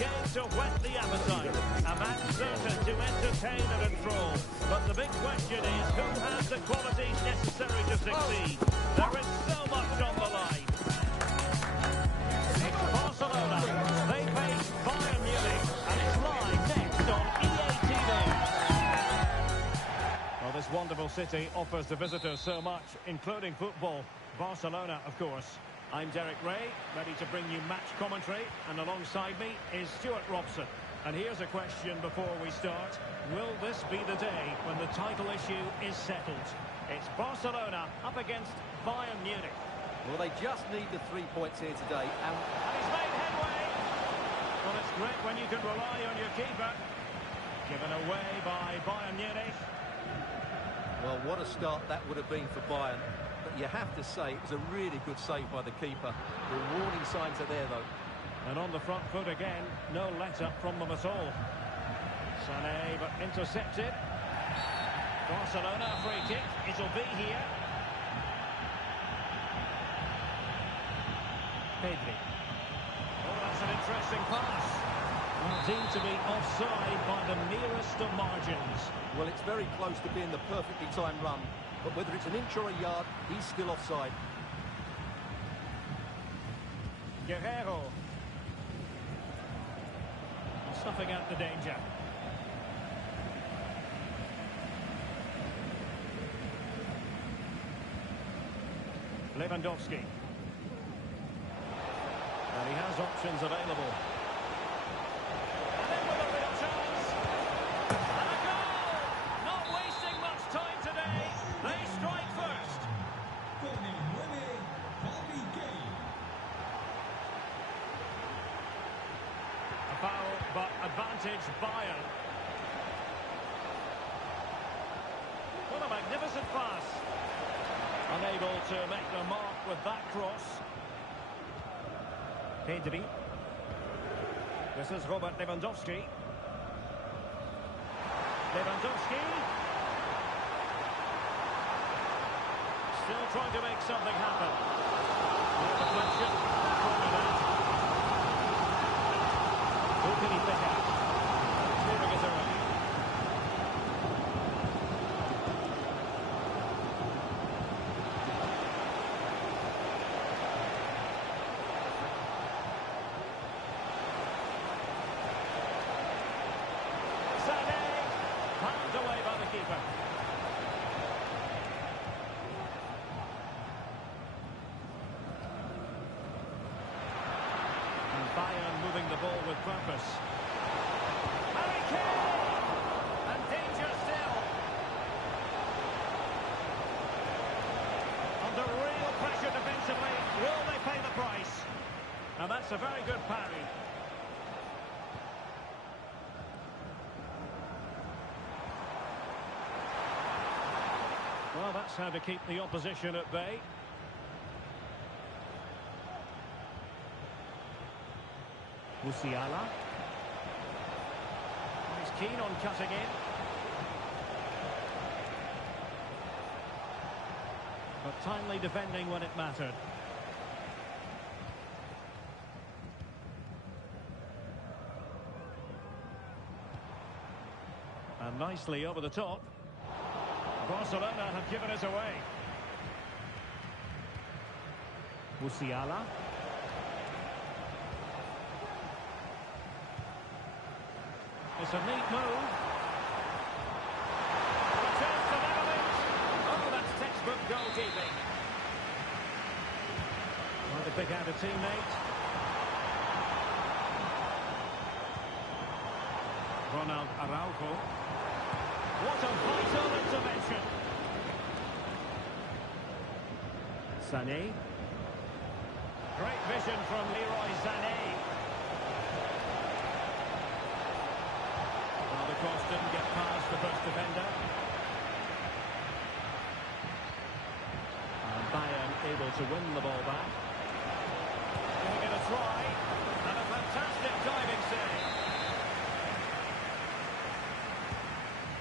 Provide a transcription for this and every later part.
game to whet the appetite. A match certain to entertain and enthrall. But the big question is, who has the qualities necessary to succeed? There is so much on the line. It's Barcelona. They face Bayern Munich. And it's live next on EA TV. Well, this wonderful city offers the visitors so much, including football. Barcelona, of course. I'm Derek Ray, ready to bring you match commentary, and alongside me is Stuart Robson. And here's a question before we start. Will this be the day when the title issue is settled? It's Barcelona up against Bayern Munich. Well, they just need the 3 points here today, and he's made headway! Well, it's great when you can rely on your keeper. Given away by Bayern Munich. Well, what a start that would have been for Bayern. But you have to say it was a really good save by the keeper. The warning signs are there, though. And on the front foot again, no let-up from them at all. Sané, but intercepted. Barcelona, free kick. It'll be here. Pedri. Oh, that's an interesting pass. Well, deemed to be offside by the merest of margins. Well, it's very close to being the perfectly timed run. But whether it's an inch or a yard, he's still offside. Guerrero. Snuffing out the danger. Lewandowski. And he has options available. And then with a real chance. And a goal! Not wasting much time today. They strike first. A foul, but advantage Bayern. What a magnificent pass. Unable to make the mark with that cross. Pedri. This is Robert Lewandowski. Lewandowski. Still trying to make something happen. No deflection. Who can he pick out? Clearing his own. Sané. Palmed away by the keeper. Bayern moving the ball with purpose. Harry Kane! And danger still. Under real pressure defensively. Will they pay the price? And that's a very good parry. Well, that's how to keep the opposition at bay. Musiala. He's keen on cutting in. But timely defending when it mattered. And nicely over the top. Barcelona have given us away. Musiala. It's a neat move. A chance to level it. Oh, that's textbook goalkeeping. Trying to pick out a teammate. Ronald Araujo. What a vital intervention. Sané. Great vision from Leroy Sané. The cross didn't get past the first defender. And Bayern able to win the ball back. Giving it a try. And a fantastic diving save.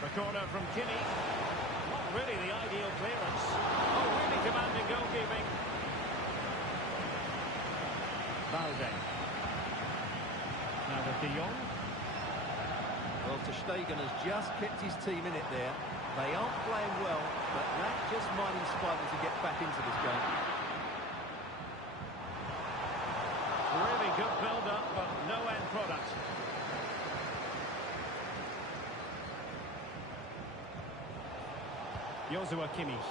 The corner from Kimmich. Not really the ideal clearance. Oh, really commanding goalkeeping. Valde. Now the De Jong. Well, Ter Stegen has just kept his team in it there. They aren't playing well, but that just might inspire them to get back into this game. Really good build-up, but no end product. Joshua Kimmich.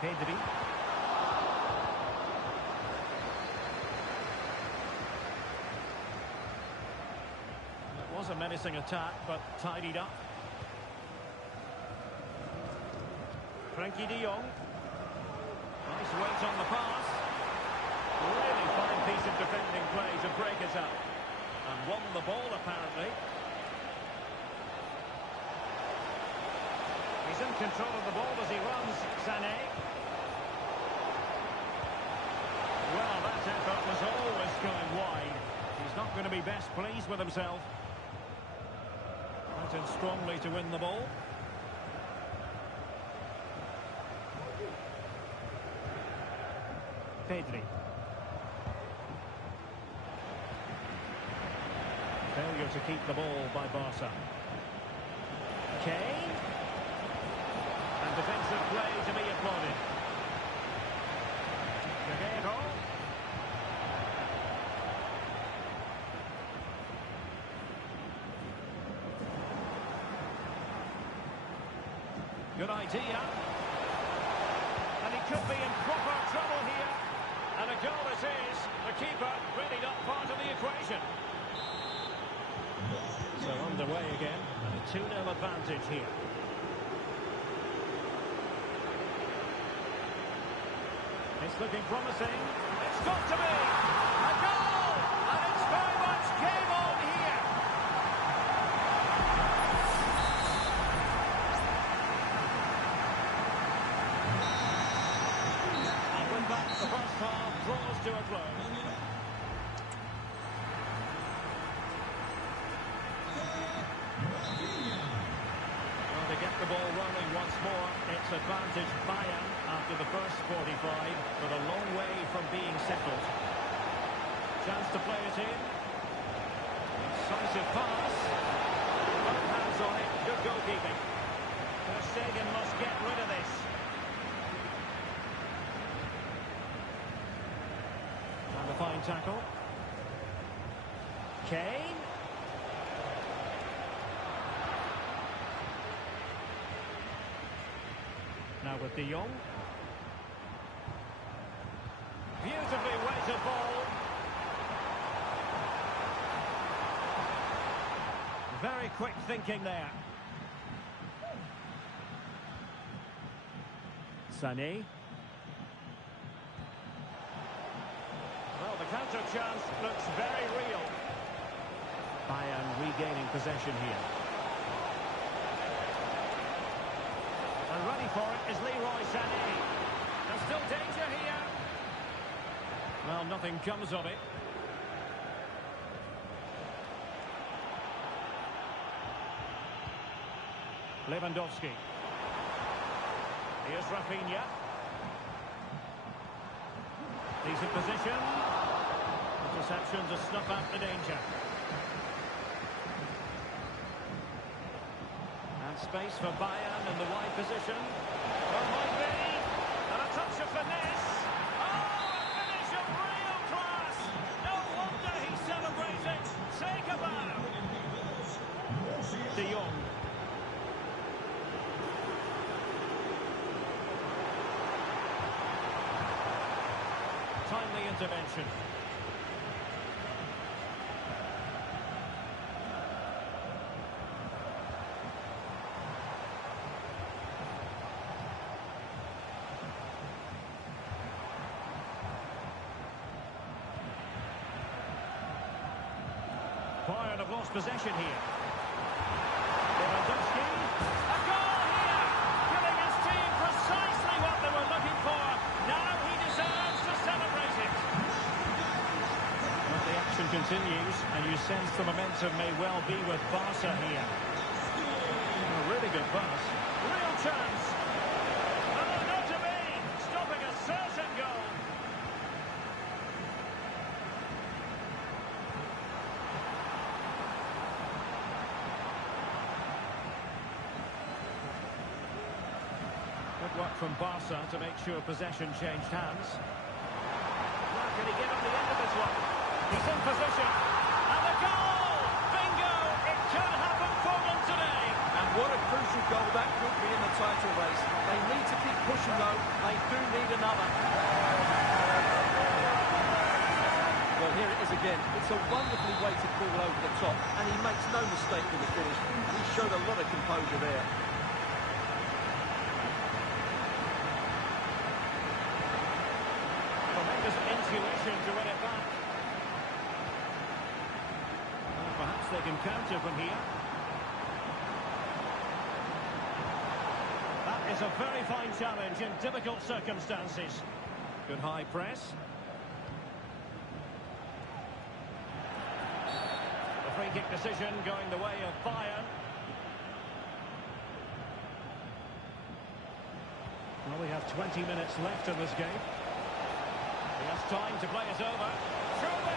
Pedri. It was a menacing attack, but tidied up. Frankie de Jong. Nice weight on the pass. Really fine piece of defending play to break us up. And won the ball, apparently. He's in control of the ball as he runs. Sané. Well, that effort was always going wide. He's not going to be best pleased with himself. Went in strongly to win the ball. Pedri. Failure to keep the ball by Barca. Kane. And defensive play to be applauded. Guerrero. Good idea. And he could be in proper trouble here. And a goal it is. The keeper really not part of the equation. So underway again, and a 2-0 advantage here. It's looking promising. It's got to be a goal, and it's very much game on here. And with that, the first half draws to a close. To get the ball rolling once more, it's advantage Bayern after the first 45, but a long way from being settled. Chance to play it in. Incisive pass. Both hands on it. Good goalkeeping. Ter Stegen must get rid of this. And a fine tackle. Kane. Now with De Jong. Beautifully weighted ball. Very quick thinking there. Sané. Well, the counter chance looks very real. Bayern regaining possession here. And ready for it is Leroy Sané. There's still danger here. Well, nothing comes of it. Lewandowski. Here's Rafinha. Decent position. Interception to snuff out the danger. And space for Bayern in the wide position. Well, might be. And a touch of finesse. Oh, a finish of real class. No wonder he's celebrating. Take a bow. De Jong. Timely intervention. Bayern have lost possession here. Lewandowski. A goal here! Giving his team precisely what they were looking for. Now he deserves to celebrate it. Well, the action continues, and you sense the momentum may well be with Barca here. A really good pass. Real chance. Oh, not to be! Stopping a certain goal. from Barca to make sure possession changed hands. Now can he get on the end of this one? He's in position. And the goal! Bingo! It could happen for them today. And what a crucial goal that could be in the title race. They need to keep pushing though. They do need another. Well, here it is again. It's a wonderfully weighted ball over the top, and he makes no mistake with the finish. He showed a lot of composure there. Tremendous intuition to win it back. Well, perhaps they can counter from here. That is a very fine challenge in difficult circumstances. Good high press. The free kick decision going the way of Bayern. Well, we have 20 minutes left in this game. He has time to play it over. Surely!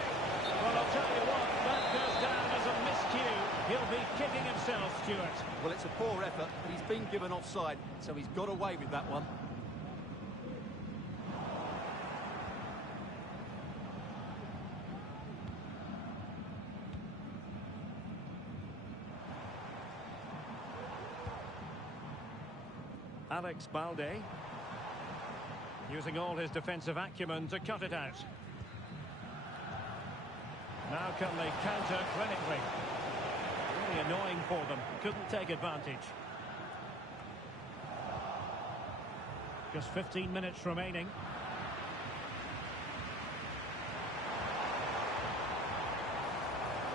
Well, I'll tell you what, that goes down as a miscue. He'll be kicking himself, Stuart. Well, it's a poor effort, but he's been given offside, so he's got away with that one. Alex Balde, using all his defensive acumen to cut it out. Now can they counter clinically? Really annoying for them. Couldn't take advantage. Just 15 minutes remaining.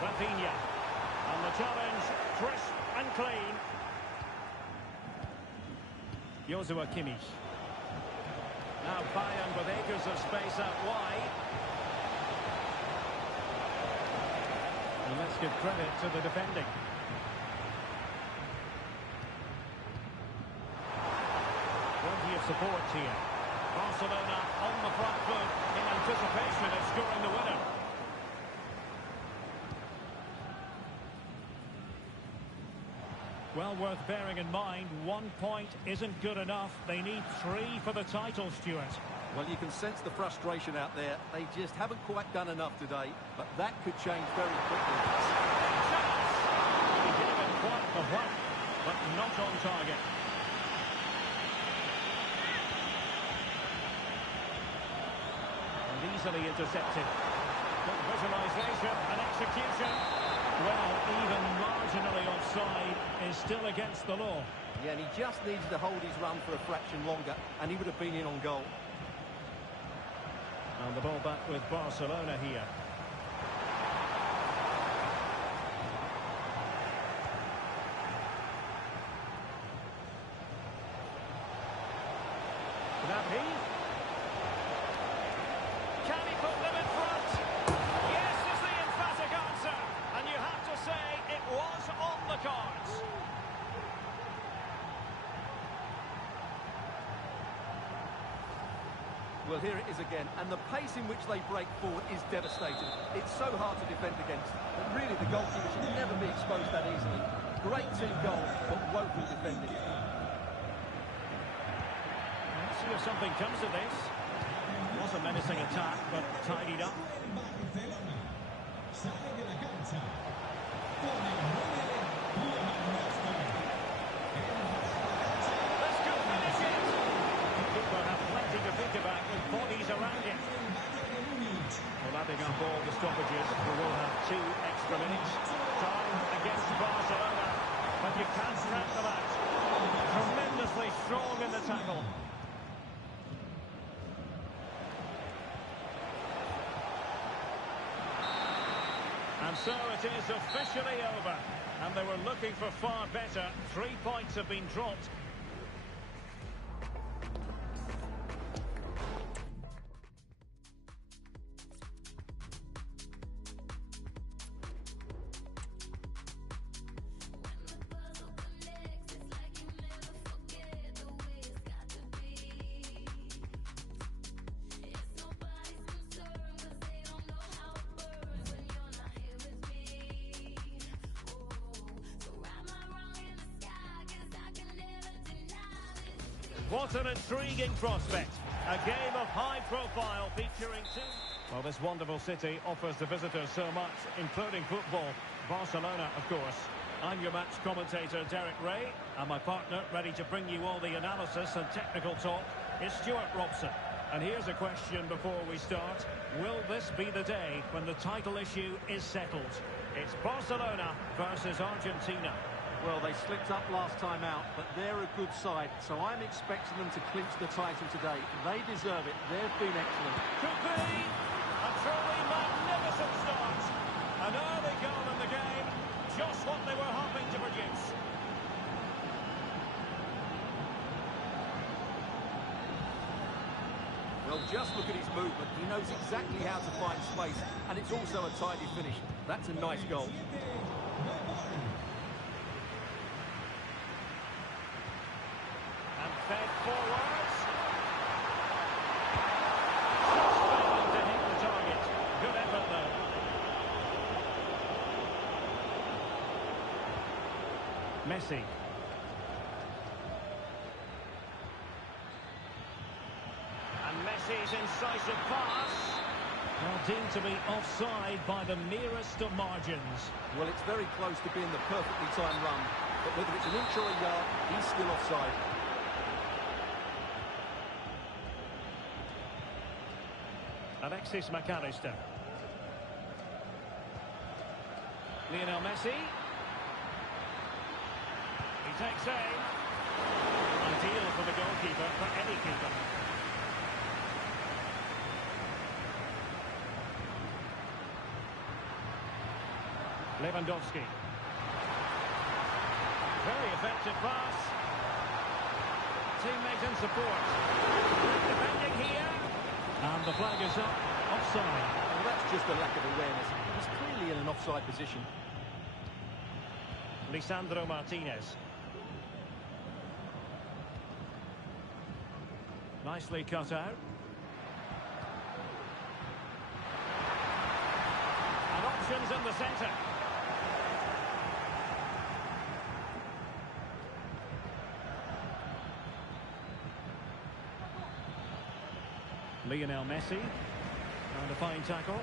Rafinha. And the challenge, crisp and clean. Joshua Kimmich. Now Bayern with acres of space out wide. And let's give credit to the defending. Plenty of support here. Barcelona on the front foot in anticipation of scoring the winner. Well, worth bearing in mind, 1 point isn't good enough. They need 3 for the title, Stuart. Well, you can sense the frustration out there. They just haven't quite done enough today, but that could change very quickly. He gave it quite the whack, but not on target. And easily intercepted. Good visualisation and execution. Well, even marginally offside is still against the law. Yeah, and he just needed to hold his run for a fraction longer, and he would have been in on goal. And the ball back with Barcelona here. Could that be? Can he put them in front? Yes is the emphatic answer. And you have to say it was on the cards. Well, here it is again, and the pace in which they break forward is devastating. It's so hard to defend against, but really the goalkeeper should never be exposed that easily. Great team goal, but woefully defended. Let's see if something comes of this. It was a menacing attack, but tidied up. This could finish it. The keeper have plenty to think about with bodies around him. Well, adding up all the stoppages, we will have 2 extra minutes. Time against Barcelona, but you can't count them out. Tremendously strong in the tackle. And so it is officially over. And they were looking for far better. 3 points have been dropped. What an intriguing prospect. A game of high profile featuring two... Well, this wonderful city offers the visitors so much, including football. Barcelona, of course. I'm your match commentator, Derek Ray, and my partner, ready to bring you all the analysis and technical talk, is Stuart Robson. And here's a question before we start. Will this be the day when the title issue is settled? It's Barcelona versus Argentina. Well, they slipped up last time out, but they're a good side, so I'm expecting them to clinch the title today. They deserve it. They've been excellent. Could be a truly magnificent start. An early goal in the game, just what they were hoping to produce. Well, just look at his movement. He knows exactly how to find space, and it's also a tidy finish. That's a nice goal. And fed forwards. Just failing to hit the target. Good effort, though. Messi. And Messi's incisive pass. Well, deemed to be offside by the merest of margins. Well, it's very close to being the perfectly timed run, but whether it's an inch or a yard, he's still offside. Alexis McAllister. Lionel Messi. He takes aim. Ideal for the goalkeeper, for any keeper. Lewandowski. Very effective pass. Teammate in support. Defending here. And the flag is up. Offside. Well, that's just a lack of awareness. He's clearly in an offside position. Lisandro Martinez. Nicely cut out. And options in the centre. Lionel Messi. And a fine tackle.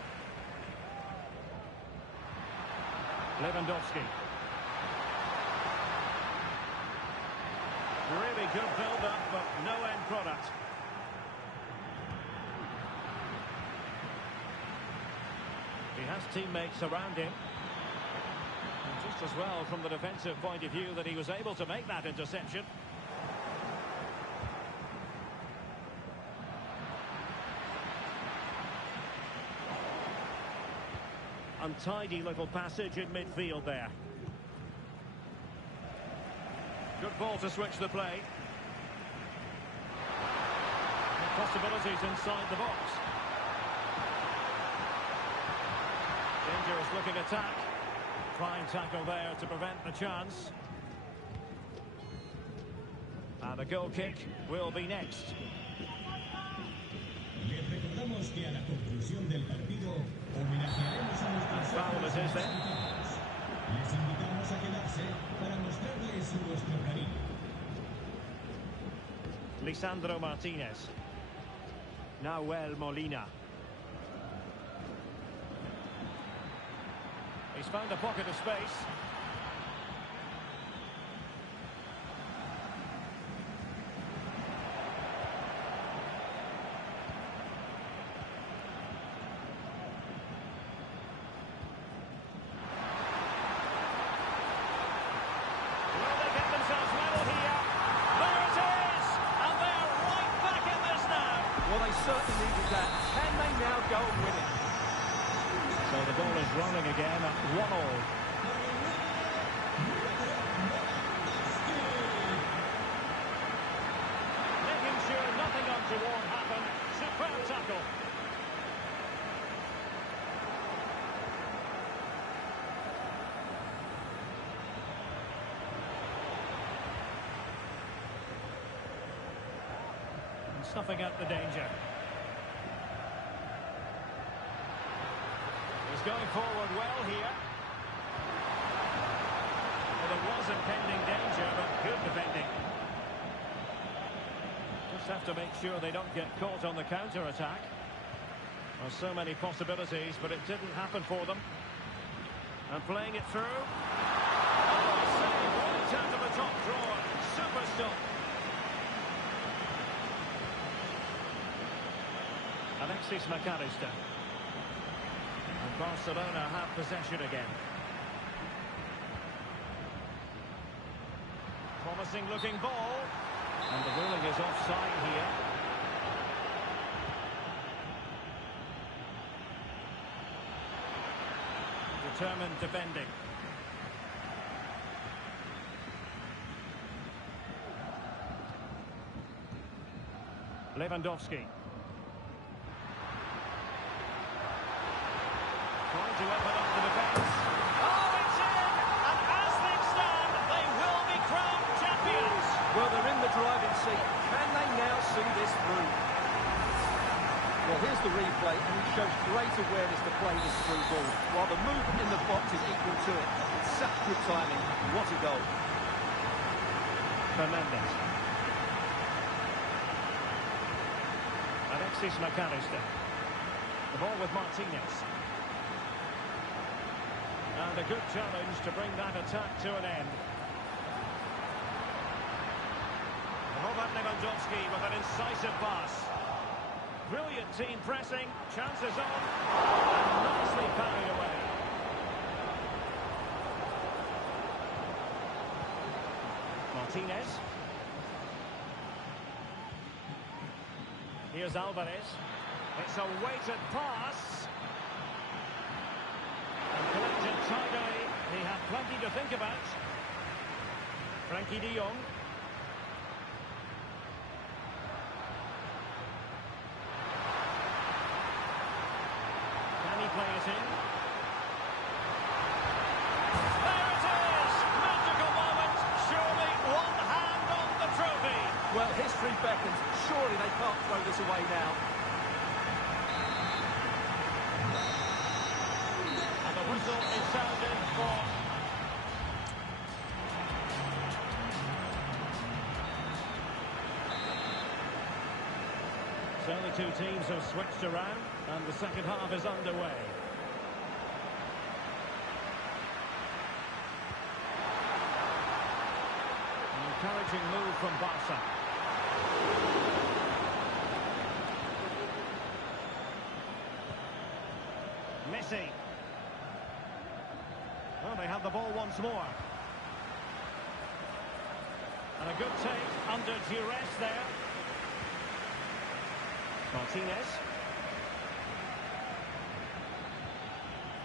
Lewandowski. Really good build-up, but no end product. He has teammates around him. And just as well from the defensive point of view that he was able to make that interception. Untidy little passage in midfield there. Good ball to switch the play. And possibilities inside the box. Dangerous looking attack. Fine tackle there to prevent the chance. And a goal kick will be next. Recordamos que a la conclusión del partido homenajearemos a nuestros foul it is then. Les invitamos a quedarse para mostrarles nuestro cariño. Lisandro Martinez. Nahuel Molina. He's found a pocket of space. Well, they certainly needed that. Can they now go and win it? So the ball is rolling again at 1-1. Making sure nothing untoward happened. Superb tackle. Snuffing out the danger. He's going forward well here. Well, there was impending danger, but good defending. Just have to make sure they don't get caught on the counter-attack. Well, so many possibilities, but it didn't happen for them. And playing it through. Oh, save right out of the top drawer. Super stop. Alexis McAllister. And Barcelona have possession again. Promising looking ball. And the ruling is offside here. Determined defending. Lewandowski. Trying to open up the defence. Oh, it's in! And as things stand, they will be crowned champions. Well, they're in the driving seat. Can they now see this through? Well, here's the replay, and he shows great awareness to play this through ball, while the movement in the box is equal to it. It's such good timing. What a goal. Fernandes. Alexis McAllister. The ball with Martinez. And a good challenge to bring that attack to an end. Robert Lewandowski with an incisive pass. Brilliant team pressing, chances on, and nicely parried away. Martinez. Here's Alvarez. It's a weighted pass. And collected tidily. He had plenty to think about. Frankie de Jong. Play it in. There it is! Magical moment. Surely one hand on the trophy. Well, history beckons. Surely they can't throw this away now. And the whistle is sounded for... So the two teams have switched around, and the second half is underway. An encouraging move from Barca. Messi. Well, they have the ball once more. And a good take under duress there. Martinez.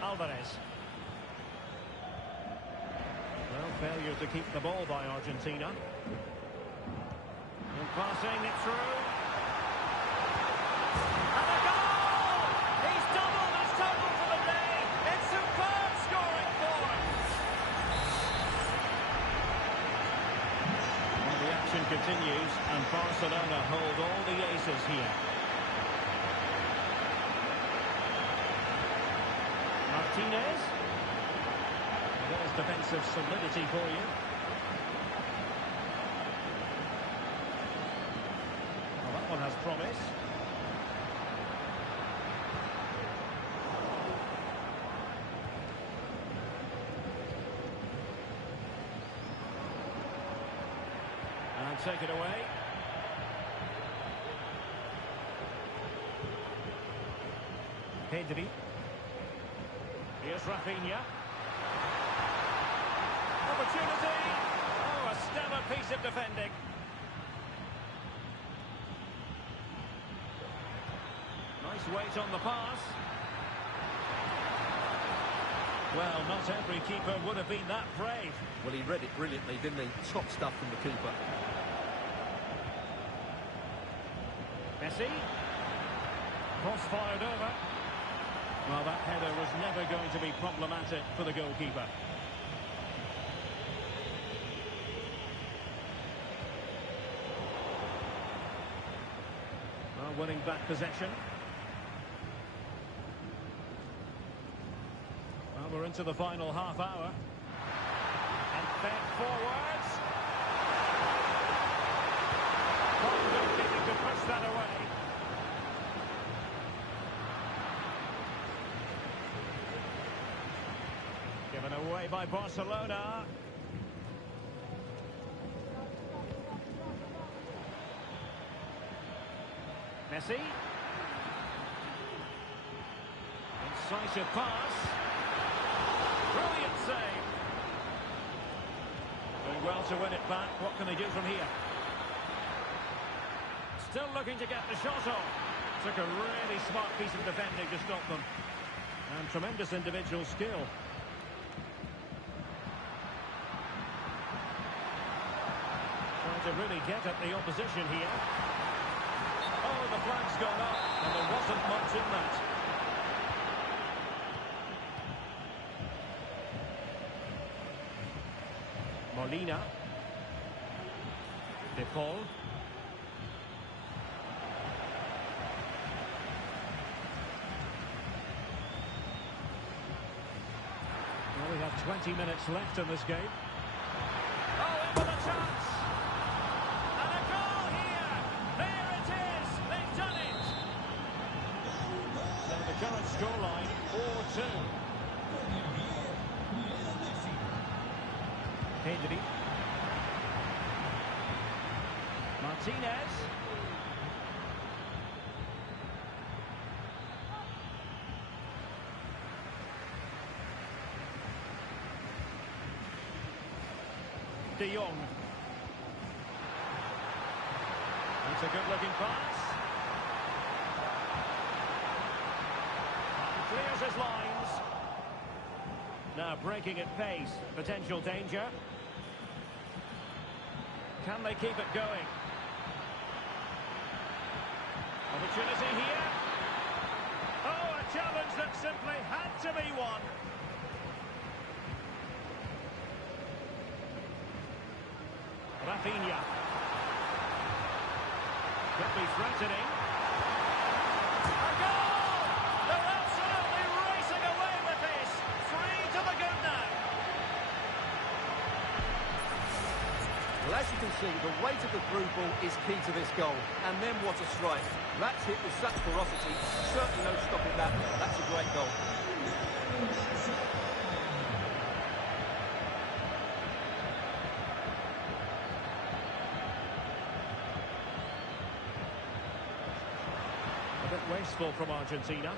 Alvarez. Well, failure to keep the ball by Argentina. And passing it through. And a goal! He's doubled his total for the day. It's superb scoring form. Well, the action continues, and Barcelona hold all the aces here. Martinez. There's defensive solidity for you. Well, that one has promise. And take it away. Pedri. Here's Rafinha. Opportunity. Oh, a stellar piece of defending. Nice weight on the pass. Well, not every keeper would have been that brave. Well, he read it brilliantly, didn't he? Top stuff from the keeper. Messi. Cross fired over. Well, that header was never going to be problematic for the goalkeeper. Well, winning back possession. Well, we're into the final half hour. And fed forwards. Goalkeeping could push that away. Given away by Barcelona. Messi. Incisive pass. Brilliant save. Doing well to win it back. What can they do from here? Still looking to get the shot off. Took a really smart piece of defending to stop them. And tremendous individual skill. Trying to really get at the opposition here. Oh, the flag's gone up, and there wasn't much in that. Molina. De Paul. Well, we have 20 minutes left in this game. Oh, in with a chance! And a goal here! There it is! They've done it! So the current scoreline, 4-2. Pedri. Martinez. De Jong. That's a good-looking pass. Clears his lines. Now breaking at pace. Potential danger. Can they keep it going? Opportunity here. Oh, a challenge that simply had to be won. Rafinha. Could be threatening. A goal! They're absolutely racing away with this. 3 to the good now. Well, as you can see, the weight of the through ball is key to this goal. And then what a strike. That's hit with such ferocity. Certainly no stopping that. That's a great goal. A bit wasteful from Argentina.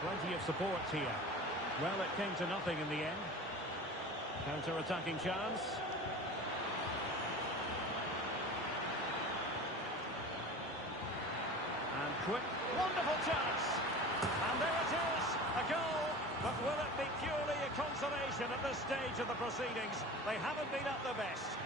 Plenty of support here. Well, it came to nothing in the end. Counter-attacking chance. And quick, wonderful chance. And there it is, a goal. But will it be purely a consolation at this stage of the proceedings? They haven't been at their best.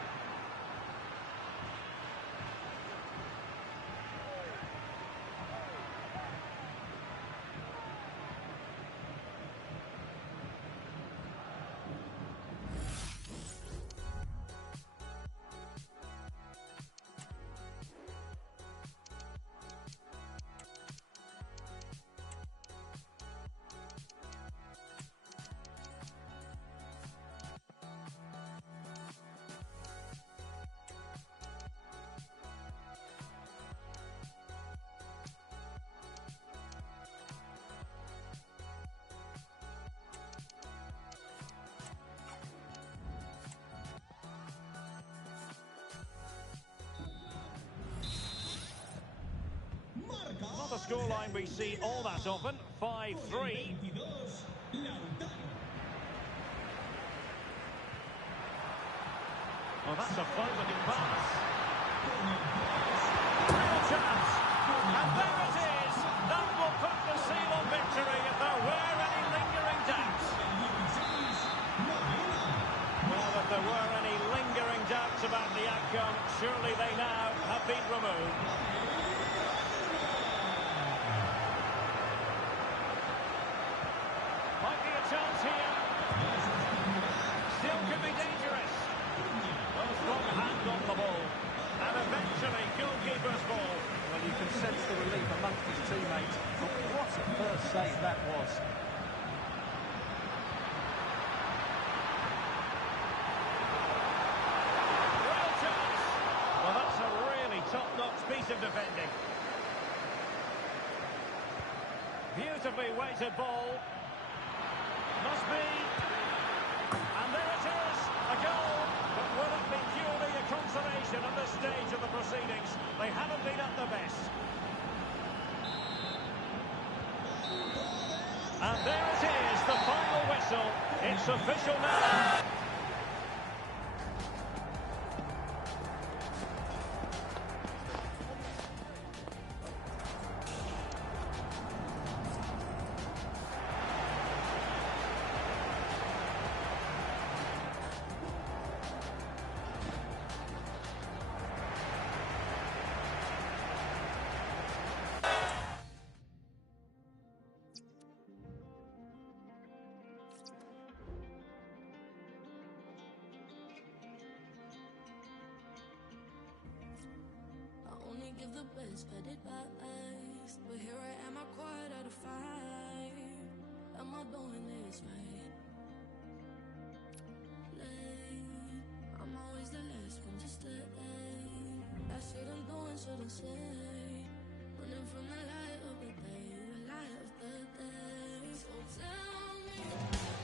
Not a scoreline we see all that often. 5-3. Oh, that's a fine-looking pass. Real chance. And there it is. That will put the seal on victory if there were any lingering doubts. Well, if there were any lingering doubts about the outcome, surely they now have been removed. Chance here. Still could be dangerous. A strong hand on the ball. And eventually, goalkeeper's ball. Well, you can sense the relief amongst his teammates. But what a defensively weighted ball. Must be. And there it is, a goal. But will it be purely a consolation at this stage of the proceedings? They haven't been at their best. And there it is, the final whistle. It's official now. Give the best, but it buys. But here I am, I quite out of five. Am I doing this right? Late. I'm always the last one to stay. I shouldn't do and shouldn't say. Running from the light of the day, the light of the day. So tell me.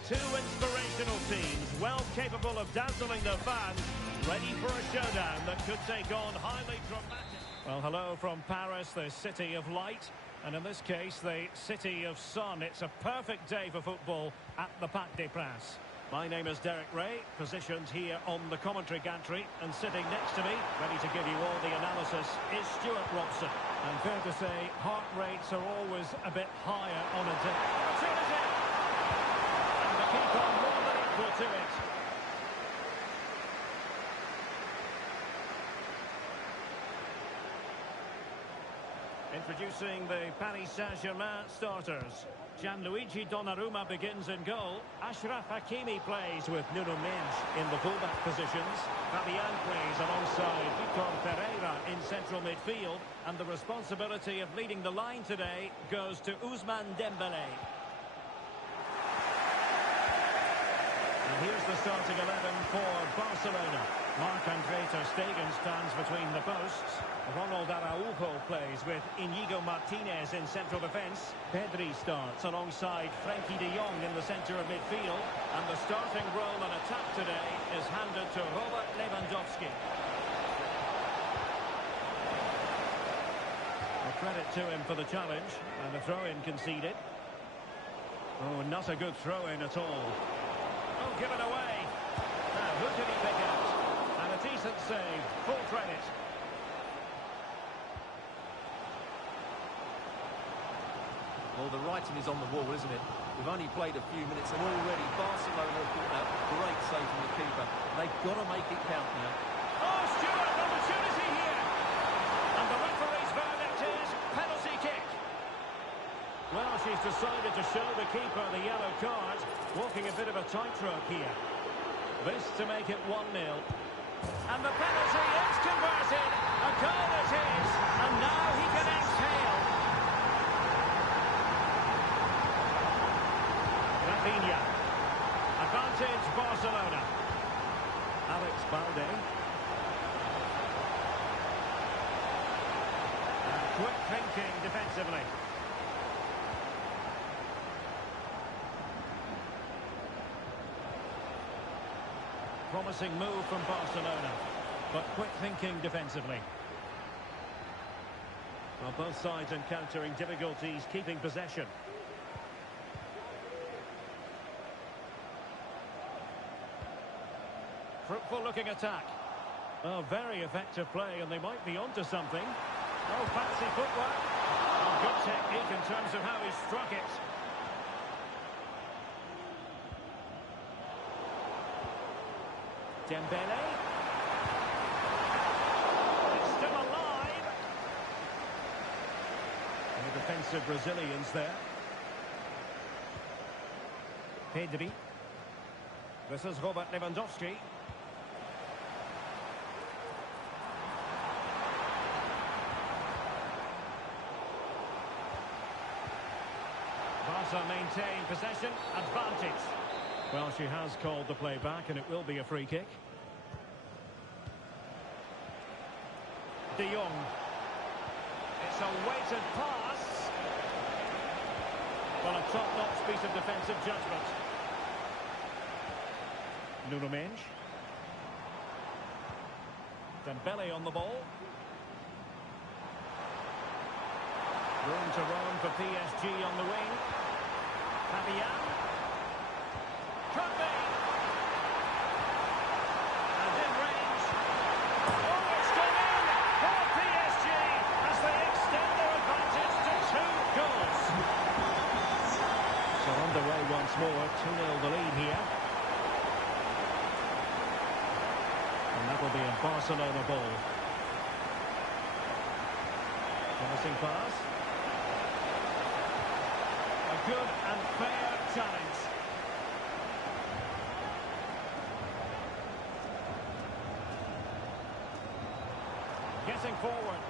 Two inspirational teams, well capable of dazzling their fans, ready for a showdown that could take on highly dramatic. Well, hello from Paris, the city of light, and in this case, the city of sun. It's a perfect day for football at the Parc des Princes. My name is Derek Ray, positioned here on the commentary gantry, and sitting next to me, ready to give you all the analysis, is Stuart Robson. And fair to say, heart rates are always a bit higher on a day. Opportunity! And the keeper more than equal to it. Introducing the Paris Saint-Germain starters. Gianluigi Donnarumma begins in goal. Achraf Hakimi plays with Nuno Mendes in the fullback positions. Fabian plays alongside Vitor Pereira in central midfield. And the responsibility of leading the line today goes to Ousmane Dembélé. And here's the starting 11 for Barcelona. Marc-Andre ter Stegen stands between the posts. Ronald Araujo plays with Inigo Martinez in central defence. Pedri starts alongside Frenkie de Jong in the centre of midfield. And the starting role in attack today is handed to Robert Lewandowski. A credit to him for the challenge, and a throw-in conceded. Oh, not a good throw-in at all. Oh, given away. Now, who can he pick out? And a decent save, full credit. Well, the writing is on the wall, isn't it? We've only played a few minutes and already Barcelona have got that great save from the keeper. They've got to make it count now. Oh, Stuart, opportunity here. And the referee's verdict is penalty kick. Well, she's decided to show the keeper the yellow card, walking a bit of a tightrope here. This to make it 1-0. And the penalty is converted. A goal it is. And now he can exhale. Rafinha. Advantage Barcelona. Alex Balde. And quick thinking defensively. Promising move from Barcelona, but quick thinking defensively. Well, both sides encountering difficulties keeping possession. Fruitful looking attack. Oh, very effective play, and they might be onto something. Oh, fancy footwork. Oh, good technique in terms of how he struck it. Dembele. It's still alive. And the defensive Brazilians there. Pedri. This is Robert Lewandowski. Barca maintain possession, advantage. Well, she has called the play back, and it will be a free kick. De Jong. It's a weighted pass. Well, a top-notch piece of defensive judgment. Nuno Mendes. Dembele on the ball. Room to roam for PSG on the wing. Fabian. Could be. And in range. Oh, it's gone in for PSG as they extend their advantage to 2 goals. So underway once more, 2-0 the lead here. And that will be a Barcelona ball. Promising pass. A good and fair challenge. Getting forward.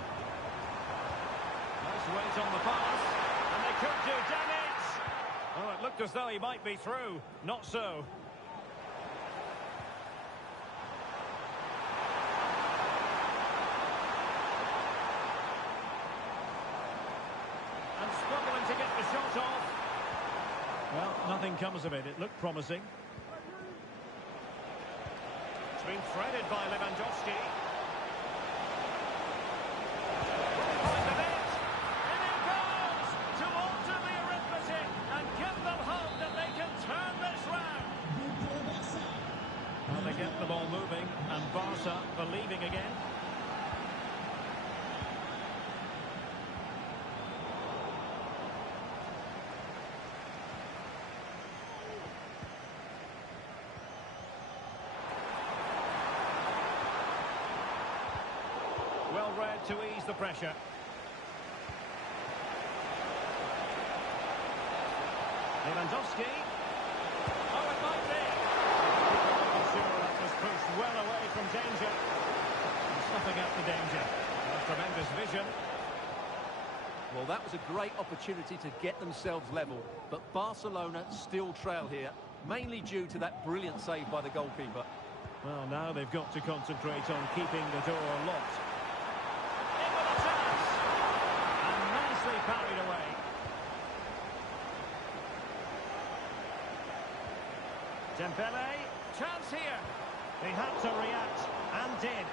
Nice weight on the pass. And they could do damage. Oh, it looked as though he might be through. Not so. And struggling to get the shot off. Well, nothing comes of it. It looked promising. It's been threaded by Lewandowski. Behind the net. And it goes to alter the arithmetic and give them hope that they can turn this round. Well, they get the ball moving and Barca believing again. Well read to ease the pressure. Lewandowski. Oh, it might be. Sure, that was pushed well away from danger. And snuffing out the danger. A tremendous vision. Well, that was a great opportunity to get themselves level, but Barcelona still trail here, mainly due to that brilliant save by the goalkeeper. Well, now they've got to concentrate on keeping the door locked. Carried away. Dembele, chance here. They had to react, and did.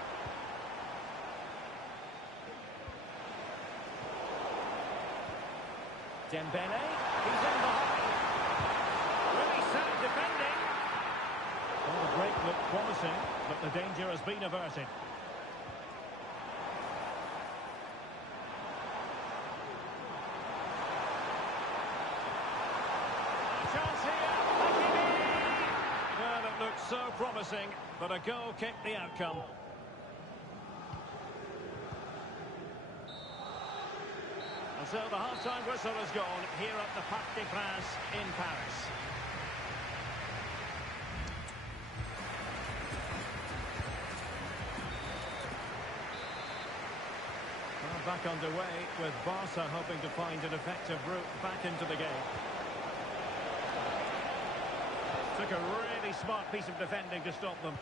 Dembele, he's in behind. Really sound defending. Well, the break looked promising, but the danger has been averted. So promising, but a goal kicked the outcome. And so the half-time whistle has gone here at the Parc des Princes in Paris. Well, back underway with Barca hoping to find an effective route back into the game. Took a really smart piece of defending to stop them.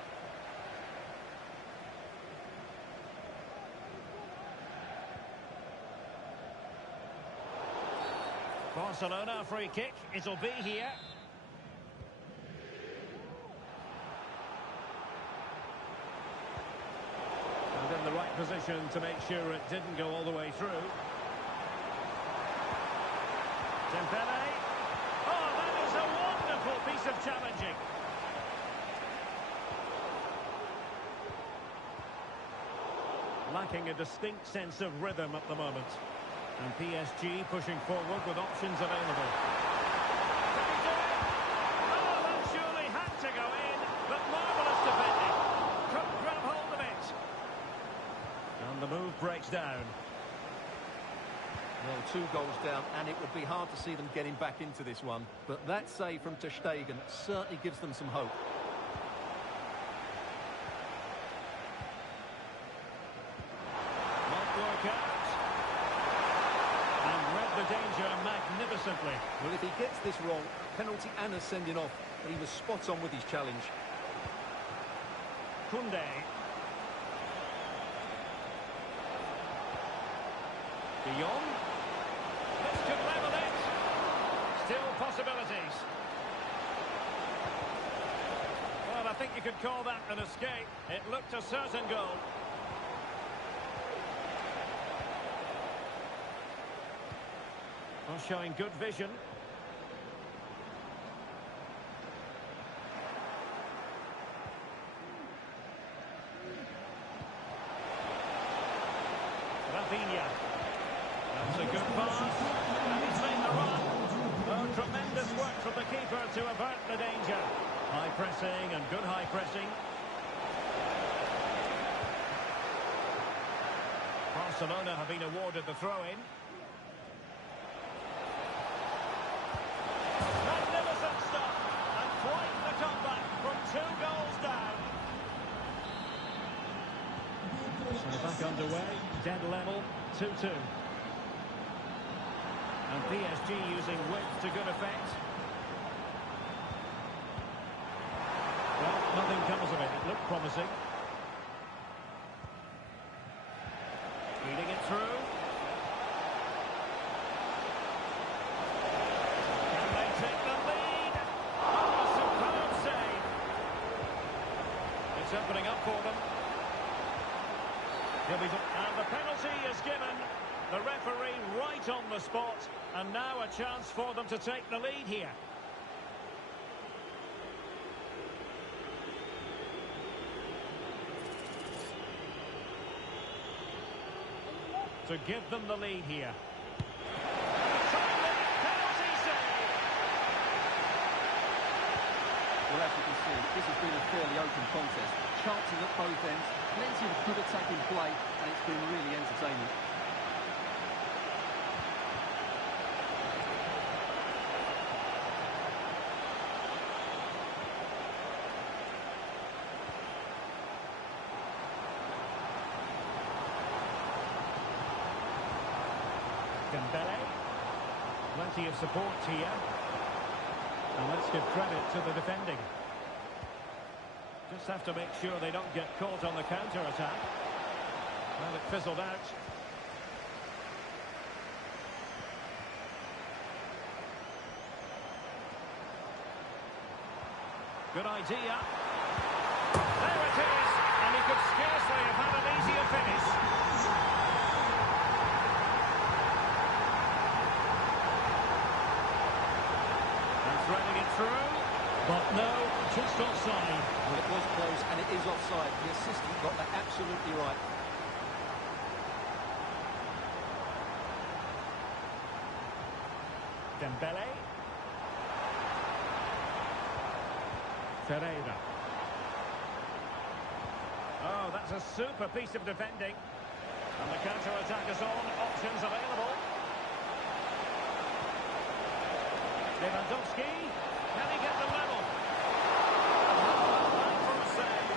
Barcelona free kick. It'll be here. And in the right position to make sure it didn't go all the way through. Dembele. Piece of challenging. Lacking a distinct sense of rhythm at the moment. And PSG pushing forward with options available. Can he do it? Oh, that surely had to go in, but marvellous defending. Couldn't grab hold of it. And the move breaks down. Well, 2 goals down, and it would be hard to see them getting back into this one. But that save from ter Stegen certainly gives them some hope. Might work out. And read the danger magnificently. Well, if he gets this wrong, penalty and a sending off, but he was spot on with his challenge. Koundé. De Jong. This could level it. Still possibilities. Well, I think you could call that an escape. It looked a certain goal. Well, showing good vision. Rafinha. That's a good pass. And he's made the run. Oh, tremendous work from the keeper to avert the danger. High pressing and good high pressing. Barcelona have been awarded the throw-in. Magnificent stuff. And quite the comeback from 2 goals down. So back underway, dead level, 2-2. And PSG using width to good effect. Well, nothing comes of it. It looked promising. Feeding it through. Can they take the lead? Oh, a superb save. It's opening up for them. And the penalty is given. The referee right on the spot. And now a chance for them to take the lead here. To give them the lead here. Timely penalty save. Well, as you can see, this has been a fairly open contest. Chances at both ends, plenty of good attacking play, and it's been really entertaining. Dembele. Plenty of support here. And let's give credit to the defending. Just have to make sure they don't get caught on the counter-attack. Well, it fizzled out. Good idea. There it is! And he could scarcely have had an easier finish. Threading it through, but no, just offside. Well, it was close, and it is offside. The assistant got that absolutely right. Dembele. Ferreira. Oh, that's a super piece of defending. And the counter-attack is on, options available. Lewandowski, can he get the level? Well for a save.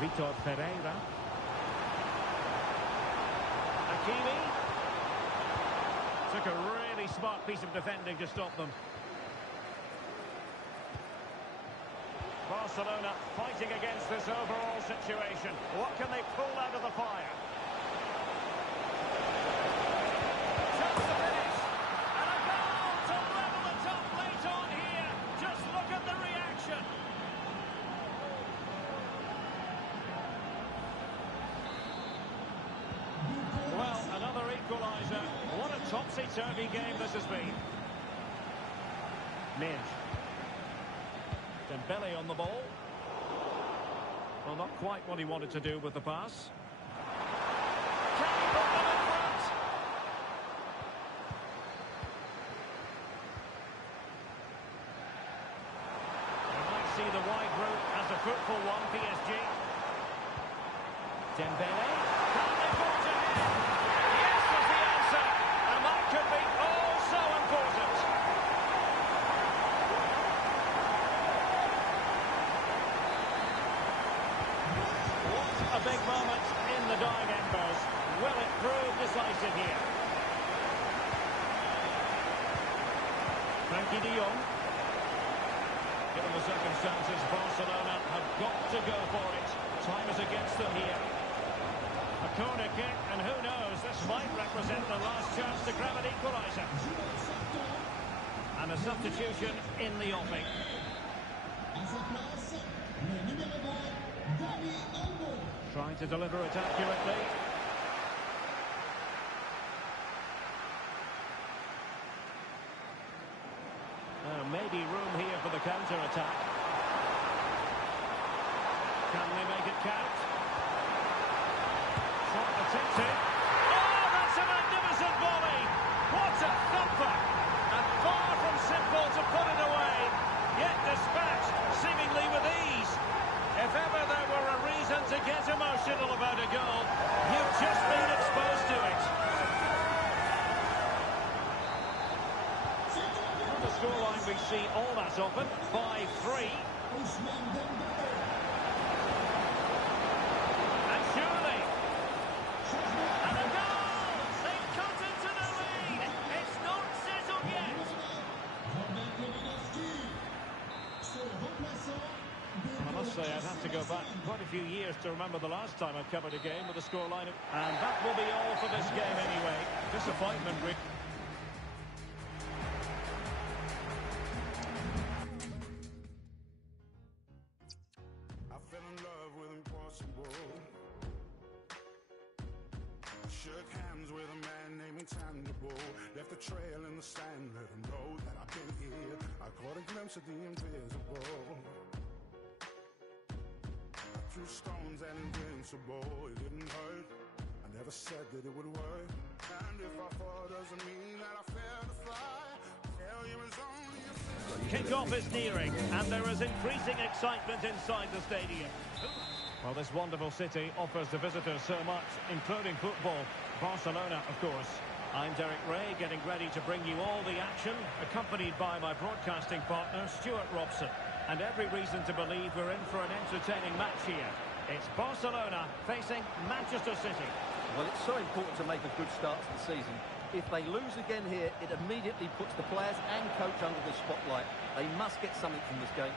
Vitor Ferreira. Hakimi. Took a really smart piece of defending to stop them. Barcelona fighting against this overall situation. What can they pull out of the fire? Chance to finish. And a goal to level the top late on here. Just look at the reaction. Well, another equaliser. What a topsy-turvy game this has been. Midge. Dembele on the ball. Well, not quite what he wanted to do with the pass. Can he put them in front? You might see the wide route as a fruitful one, PSG. Dembele. Can they forge ahead? Yes is the answer. And that could be oh so important. A big moment in the dying embers. Will it prove decisive here? Frankie de Jong. Given the circumstances, Barcelona have got to go for it. Time is against them here. A corner kick, and who knows, this might represent the last chance to grab an equaliser. And a substitution in the offing. Trying to deliver it accurately. Maybe room here for the counter-attack. Can they make it count? Shot attempted. Oh, that's a magnificent volley! What a thumper! And far from simple to put it away, yet dispatched seemingly with ease. If ever there were a reason to get emotional about a goal, you've just been exposed to it. The scoreline we see all that often, 5-3. And surely. And a goal! They cut into the lead. It's not settled yet. I must say, I'd have to go back quite a few years to remember the last time I covered a game with a scoreline. And that will be all for this game anyway. Disappointment, Rick. Shook hands with a man named Intangible. Left a trail in the sand, let him know that I've been here. I caught a glimpse of the invisible. I threw stones and invincible. It didn't hurt. I never said that it would work. And if I fall, doesn't mean that I failed to fly. Failure is only a Kick-off is nearing, and there is increasing excitement inside the stadium. Well, this wonderful city offers the visitors so much, including football. Barcelona, of course. I'm Derek Ray, getting ready to bring you all the action, accompanied by my broadcasting partner, Stuart Robson. And every reason to believe we're in for an entertaining match here. It's Barcelona facing Manchester City. Well, it's so important to make a good start to the season. If they lose again here, it immediately puts the players and coach under the spotlight. They must get something from this game.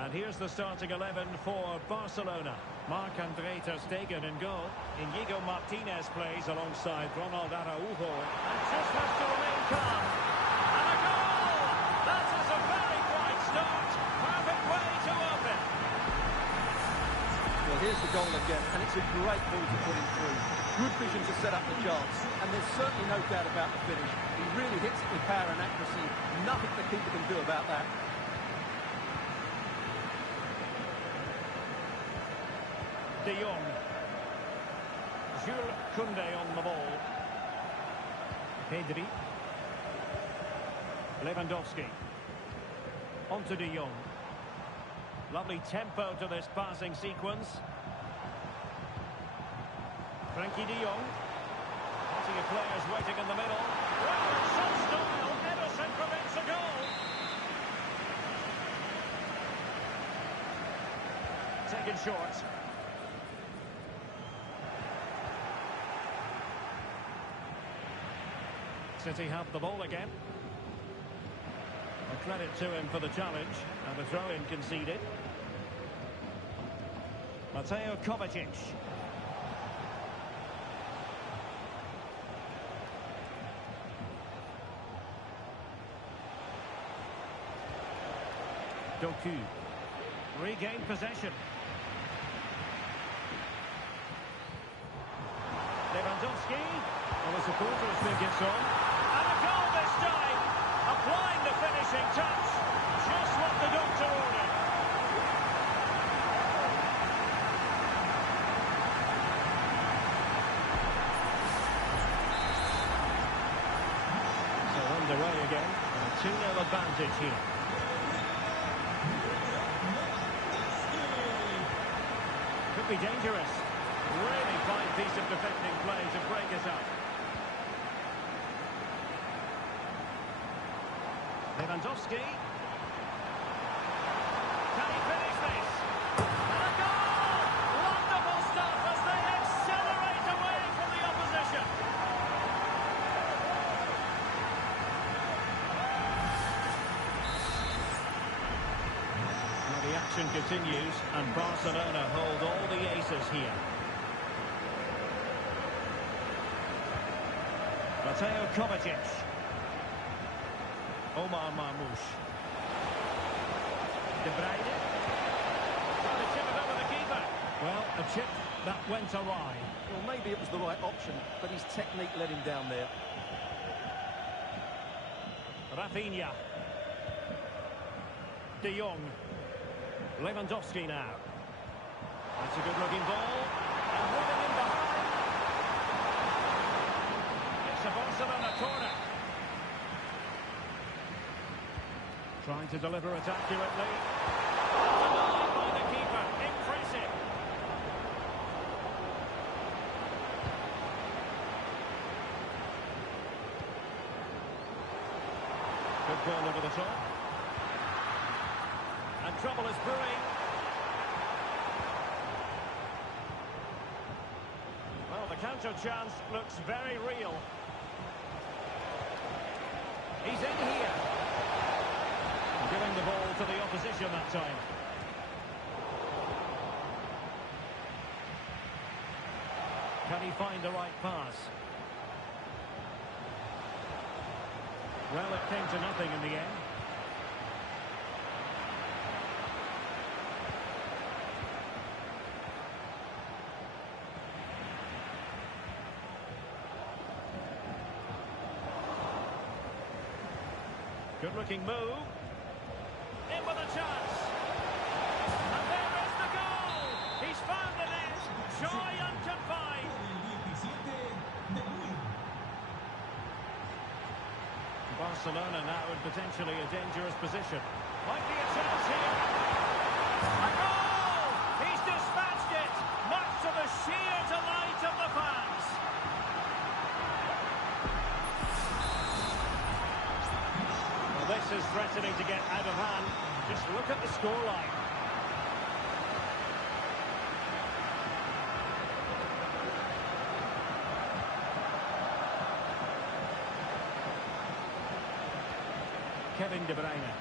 And here's the starting 11 for Barcelona. Marc-André ter Stegen in goal. Inigo Martinez plays alongside Ronald Araujo. And just has to remain calm. And a goal! That is a very bright start. Perfect way to open. Well, here's the goal again, and it's a great ball to put him through. Good vision to set up the chance. And there's certainly no doubt about the finish. He really hits it with power and accuracy. Nothing the keeper can do about that. De Jong. Jules Koundé on the ball. Pedri. Lewandowski. On to De Jong. Lovely tempo to this passing sequence. Frankie De Jong. Plenty of players waiting in the middle. Well, some style. Ederson prevents a goal. Taken short. City have the ball again. A credit to him for the challenge, and the throw-in conceded. Mateo Kovacic. Doku. Regained possession. Lewandowski. Well, the supporters think it's on. And a goal this time. Applying the finishing touch. Just what the doctor ordered. So underway again. And a 2-0 advantage here. Could be dangerous. Really fine piece of defending play to break it up. Lewandowski. Can he finish this? And a goal! Wonderful stuff as they accelerate away from the opposition. Well, the action action continues, and Barcelona hold all the aces here. Mateo Kovacic. Omar Marmoush. De Bruyne. Trying to chip it over the keeper. Well, a chip that went awry. Well, maybe it was the right option, but his technique let him down there. Rafinha. De Jong. Lewandowski now. That's a good-looking ball. And running in behind. It's a Barcelona corner. Trying to deliver it accurately. Denied by the keeper. Impressive. Good ball over the top. And trouble is brewing. Well, the counter chance looks very real. He's in here. Giving the ball to the opposition that time. Can he find the right pass? Well, it came to nothing in the end. Good-looking move. In with a chance. And there is the goal. He's found the net. Joy unconfined. Barcelona now in potentially a dangerous position. Might be a chance here. A goal! He's dispatched it, much to the sheer delight of the fans. Well, this is threatening to get out of hand. Just look at the scoreline. Kevin De Bruyne.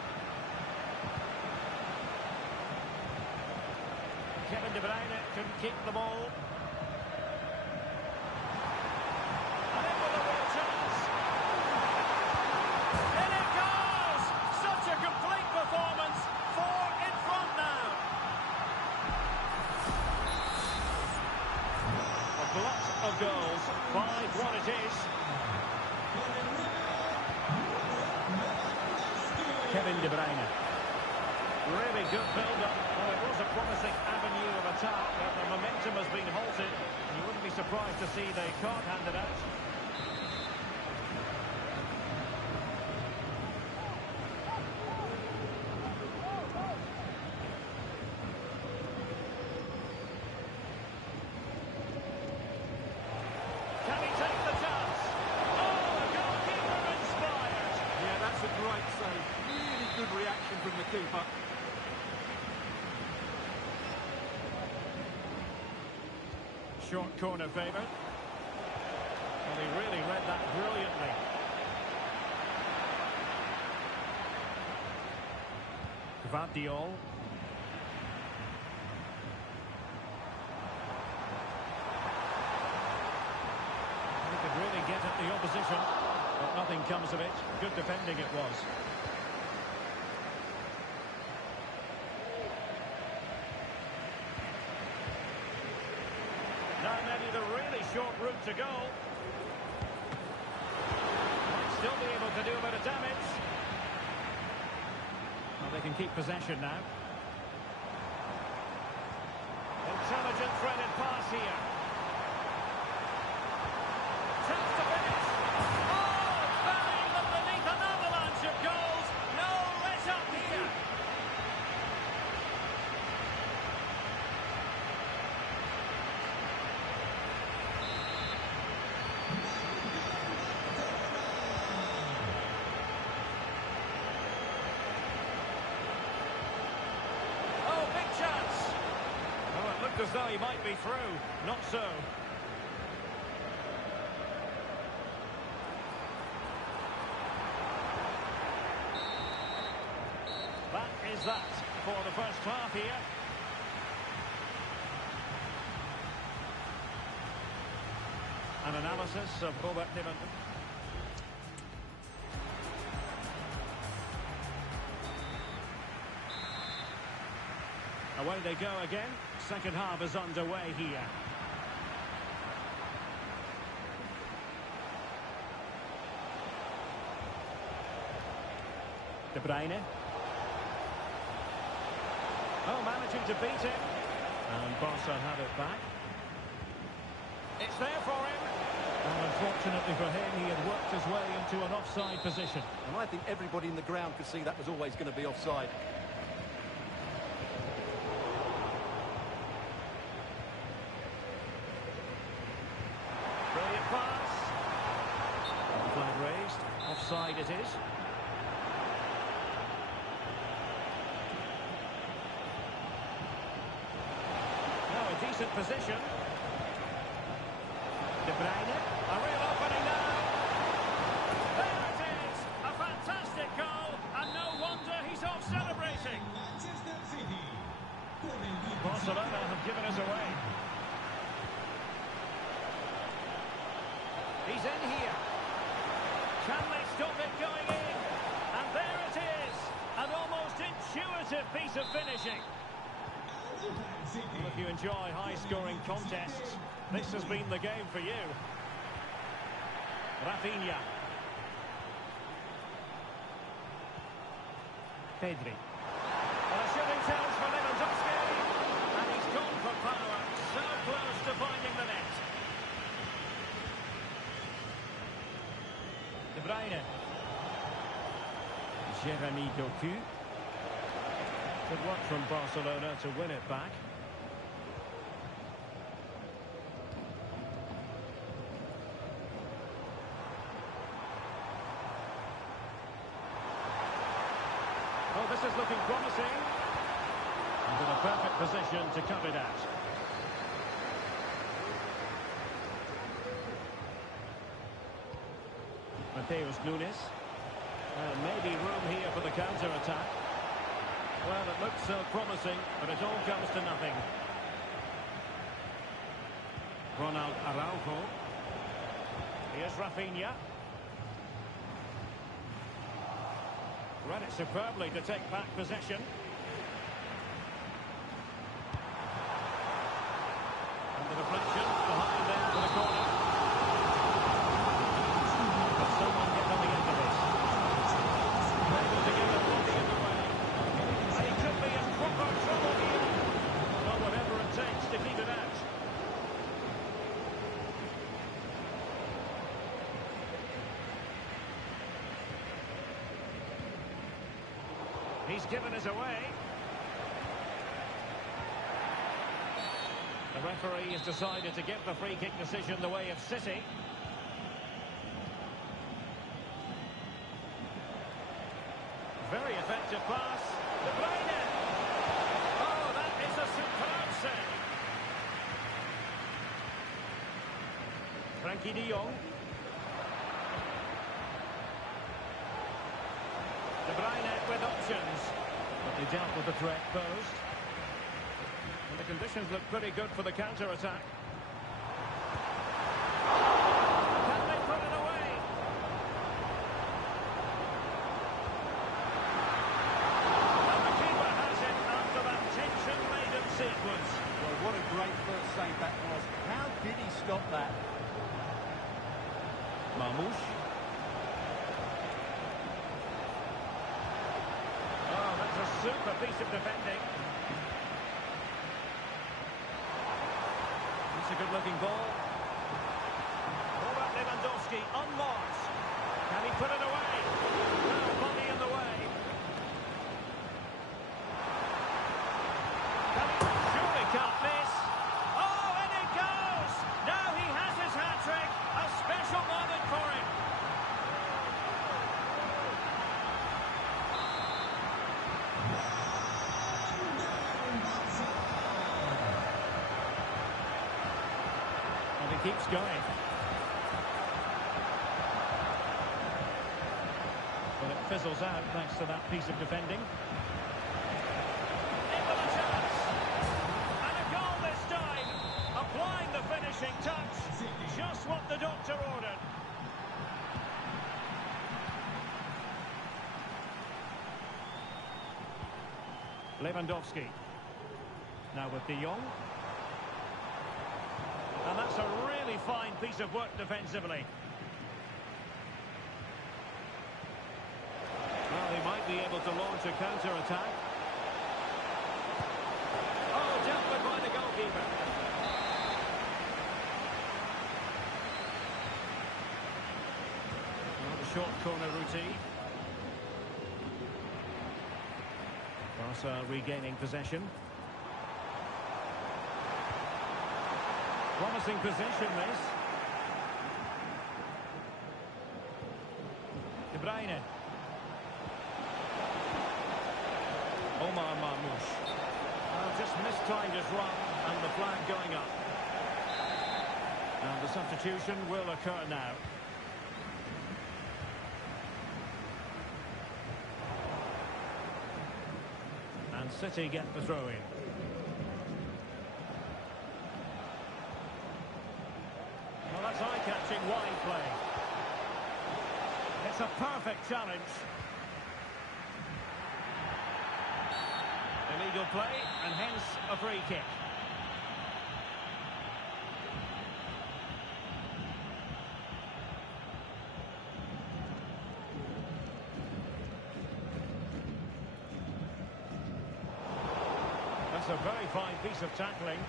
Kevin De Bruyne couldn't keep the ball. And in with a real chance. In it goes! Such a complete performance. 4 in front now. A glut of goals. 5-1 it is. Kevin De Bruyne. Really good build-up. Well, it was a promising avenue of attack, but the momentum has been halted. You wouldn't be surprised to see they can't hand it out. Can he take the chance? Oh, the goalkeeper inspired. Yeah, that's a great save. Really good reaction from the keeper. Short corner favoured. Well, he really read that brilliantly. Gvardiol. He could really get at the opposition, but nothing comes of it. Good defending it was. Now maybe the really short route to go. Might still be able to do a bit of damage. Well, they can keep possession now. Intelligent threaded pass here. Chance to finish. Oh, burying them beneath an avalanche of goals. No let up here. Oh, big chance. Oh, it looked as though he might be through. Not so. That is that. for the first half here. An analysis of Robert Lewandowski. Away they go again. Second half is underway here. De Bruyne. Oh, managing to beat him. And Barca had it back. It's there for him. And unfortunately for him, he had worked his way into an offside position. And I think everybody in the ground could see that was always going to be offside. Brilliant pass. Flag raised. Offside it is. Now a decent position. De Bruyne. A real opening now. There it is. A fantastic goal. And no wonder he's off celebrating. Manchester City. Con el 17. Barcelona have given us away. He's in here. Can they stop it going in? And there it is. An almost intuitive piece of finishing. Well, if you enjoy high-scoring contests, this has been the game for you. Rafinha. Pedri. Well, a shooting chance for Lewandowski. And he's gone for power. So close to finding the net. De Bruyne. Jeremy Doku. Good work from Barcelona to win it back. Oh, this is looking promising. And in a perfect position to cut it out. Mateus Nunes. Maybe room here for the counter-attack. Well, it looks so promising, but it all comes to nothing. Ronald Araujo. Here's Rafinha. Read it superbly to take back possession. And the deflection behind there for the corner. But someone get on the end of this. Able to get a body in the way. And he could be in proper trouble here. Well, whatever it takes to keep it out. He's given us away. The referee has decided to give the free kick decision the way of City. Very effective pass. De Bruyne. Oh, that is a superb save. Frankie de Jong. De Bruyne with options, but they dealt with the threat posed. And the conditions look pretty good for the counter-attack. Can they put it away? And the keeper has it after that tension-laden sequence. Well, what a great first save that was. How did he stop that? Marmouche. Oh, that's a super piece of defending. It's a good-looking ball. Robert Lewandowski unmarked. Can he put it away? No, body in the way. Can he? Surely can't miss. Oh, and it goes! Now he has his hat-trick. A special moment for him. And he keeps going. Well, it fizzles out thanks to that piece of defending. Lewandowski. Now with De Jong. And that's a really fine piece of work defensively. Well, they might be able to launch a counter-attack. Oh, dealt with by the goalkeeper. Well, the short corner routine. Barca regaining possession. Promising position, this. De Bruyne. Omar Marmoush. Just mistimed his run and the flag going up. And the substitution will occur now. And City get the throw in. Well, that's eye-catching wide play. It's a perfect challenge. Illegal play, and hence a free kick. That's a very fine piece of tackling.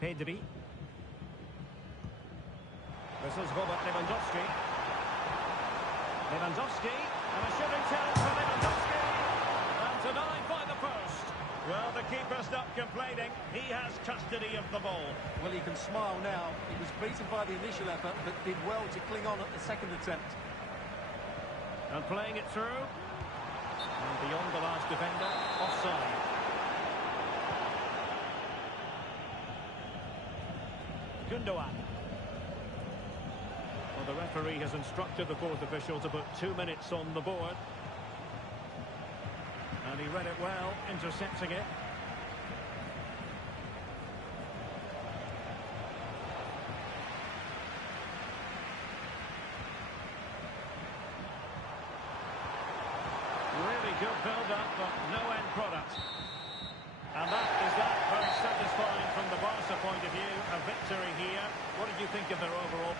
Pedri. This is Robert Lewandowski. Lewandowski, and a shooting chance for Lewandowski. And denied by the post. Well, the keeper's not complaining. He has custody of the ball. Well, he can smile now. He was beaten by the initial effort, but did well to cling on at the second attempt. And playing it through. And beyond the last defender, offside. Gundogan. Well, the referee has instructed the fourth official to put 2 minutes on the board. And he read it well, intercepting it. Really good build-up, but no end product. And that is that. Very satisfying from the Barca point of view. A victory here. What did you think of their overall